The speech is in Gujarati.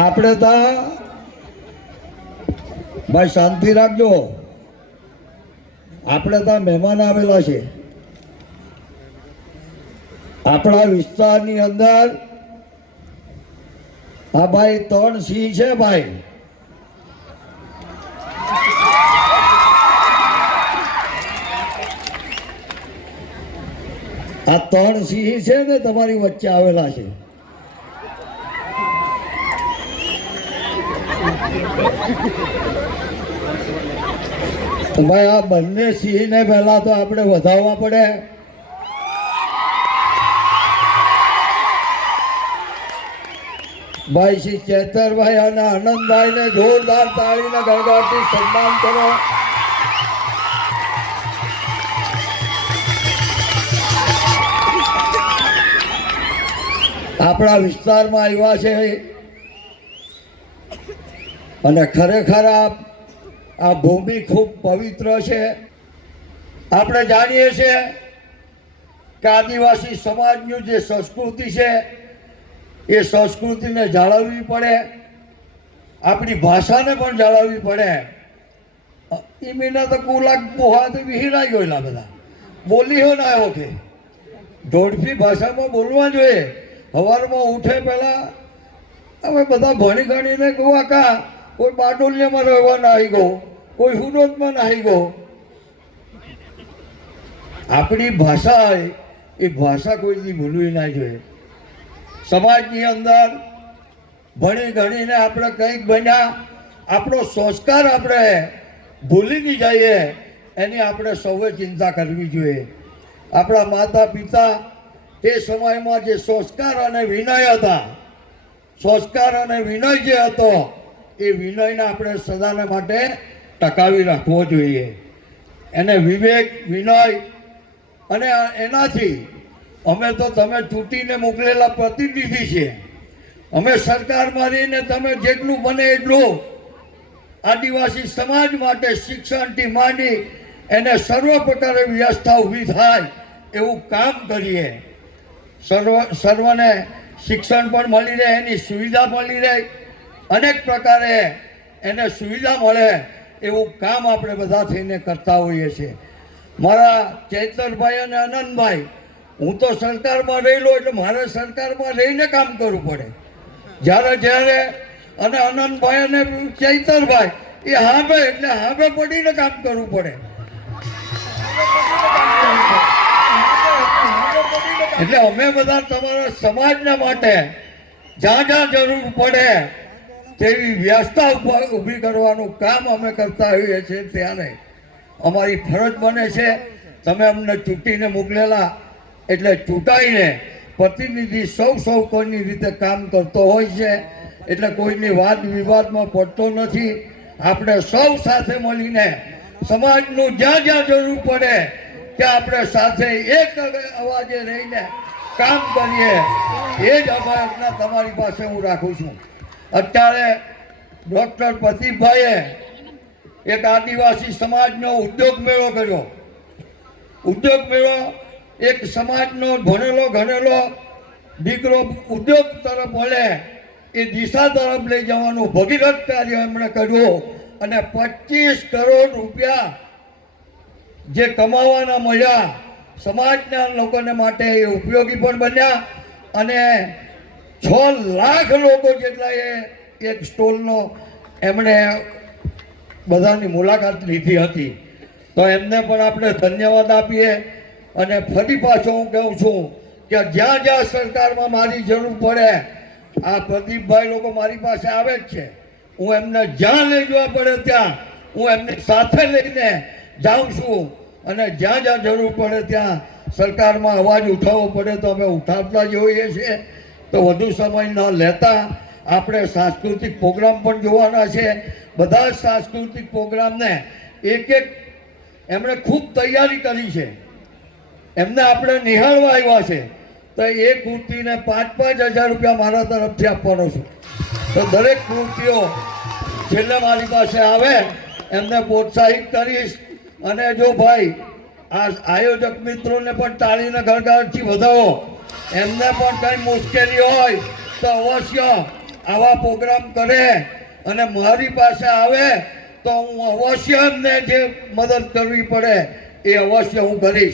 આપણે તો ભાઈ શાંતિ રાખજો. આપણે ત્યાં મહેમાન આવેલા છે. આપણા વિસ્તારની અંદર આ ભાઈ 3 સિંહ છે ભાઈ. આ 3 સિંહ છે ને તમારી વચ્ચે આવેલા છે. તો ભાઈ આ બંને સિંહને પહેલા તો આપણે વધાવવા પડે. ભાઈ શ્રી ચેતરભાઈ અને આનંદભાઈ ને જોરદાર તાળીના ગણગણથી સન્માન કરો. આપણા વિસ્તારમાં આવ્યા છે અને ખરેખર આ ભૂમિ ખૂબ પવિત્ર છે. આપણે જાણીએ છીએ કે આદિવાસી સમાજની જે સંસ્કૃતિ છે એ સંસ્કૃતિને જાળવવી પડે, આપણી ભાષાને પણ જાળવવી પડે. એ મહિના તો કુલાક પોહાથી વિહીરાઈ ગયેલા બધા બોલી હો ના એવો કે ઢોળફી ભાષામાં બોલવા જોઈએ. સવારમાં ઉઠે પહેલા હવે બધા ભણી ગણીને ગોવા કા કોઈ બારડોલિયામાં રહેવા નાહી ગયો, કોઈ સુરતમાં નાહી ગયો. આપણી ભાષા એ ભાષા કોઈની ભૂલવી ના જોઈએ. સમાજની અંદર ભણી ગણીને આપણે કંઈક બન્યા, આપણો સંસ્કાર આપણે ભૂલી નહીં જઈએ એની આપણે સૌએ ચિંતા કરવી જોઈએ. આપણા માતા પિતા તે સમયમાં જે સંસ્કાર અને વિનય હતા, સંસ્કાર અને વિનય જે હતો એ વિનયને આપણે સદાને માટે ટકાવી રાખવો જોઈએ. એને વિવેક, વિનય અને એનાથી અમે તો તમે ચૂંટીને મોકલેલા પ્રતિનિધિ છે. અમે સરકારમાં રહીને તમે જેટલું બને એટલું આદિવાસી સમાજ માટે શિક્ષણથી માંડી એને સર્વ પ્રકારે વ્યવસ્થા ઊભી થાય એવું કામ કરીએ. સર્વને શિક્ષણ પણ મળી રહે, એની સુવિધા મળી રહે, અનેક પ્રકારે એને સુવિધા મળે એવું કામ આપણે બધા થઈને કરતા હોઈએ છીએ. મારા ચૈતરભાઈ અને આનંદભાઈ, હું તો સરકારમાં રહેલો એટલે મારે સરકારમાં રહીને કામ કરવું પડે. જ્યારે અને આનંદભાઈ અને ચૈતરભાઈ એ હાંભે એટલે હાંભે પડીને કામ કરવું પડે. એટલે અમે બધા તમારા સમાજના માટે જ્યાં જ્યાં જરૂર પડે તેવી વ્યવસ્થા ઊભી કરવાનું કામ અમે કરતા હોઈએ છીએ. ત્યારે અમારી ફરજ બને છે. તમે અમને ચૂંટીને મોકલેલા એટલે ચૂંટાઈને પ્રતિનિધિ સૌ કોઈની રીતે કામ કરતો હોય છે. એટલે કોઈની વાદ વિવાદમાં પડતો નથી. આપણે સૌ સાથે મળીને સમાજનું જ્યાં જ્યાં જરૂર પડે ત્યાં આપણે સાથે એક અવાજે રહીને કામ કરીએ. એ જ અભ્યર્થના તમારી પાસે હું રાખું છું. અત્યારે ડૉક્ટર પ્રદીપભાઈએ એક આદિવાસી સમાજનો ઉદ્યોગ મેળો કર્યો. ઉદ્યોગ મેળો એક સમાજનો ભણેલો ગણેલો દીકરો ઉદ્યોગ તરફ વળે એ દિશા તરફ લઈ જવાનું ભગીરથ કાર્ય એમણે કર્યું અને 25 કરોડ રૂપિયા જે કમાવાના મળ્યા સમાજના લોકોને માટે એ ઉપયોગી પણ બન્યા. અને 6 લાખ લોકો જેટલા એક સ્ટોલનો એમણે બધાની મુલાકાત લીધી હતી. તો એમને પણ આપણે ધન્યવાદ આપીએ. અને ફરી પાછો હું કહું છું કે જ્યાં જ્યાં સરકારમાં મારી જરૂર પડે આ પ્રદીપભાઈ લોકો મારી પાસે આવે જ છે. હું એમને જ્યાં લઈ જવા પડે ત્યાં હું એમની સાથે લઈને જાઉં છું. અને જ્યાં જ્યાં જરૂર પડે ત્યાં સરકારમાં અવાજ ઉઠાવવો પડે તો અમે ઉઠાવતા જ હોઈએ છીએ. તો વધુ સમય ન લેતા આપણે સાંસ્કૃતિક પ્રોગ્રામ પણ જોવાના છે. બધા જ સાંસ્કૃતિક પ્રોગ્રામને એક એમણે ખૂબ તૈયારી કરી છે. એમને આપણે નિહાળવા આવ્યા છે. તો એ કૃતિને 5,000 રૂપિયા મારા તરફથી આપવાનો છું. તો દરેક કૃતિઓ છેલ્લે મારી પાસે આવે એમને પ્રોત્સાહિત કરીશ. અને જો ભાઈ આ આયોજક મિત્રોને પણ તાળીના ગણગણથી વધાવો. એમને પણ કંઈ મુશ્કેલી હોય તો અવશ્ય આવા પ્રોગ્રામ કરે અને મારી પાસે આવે તો હું અવશ્ય એમને જે મદદ કરવી પડે એ અવશ્ય હું કરીશ.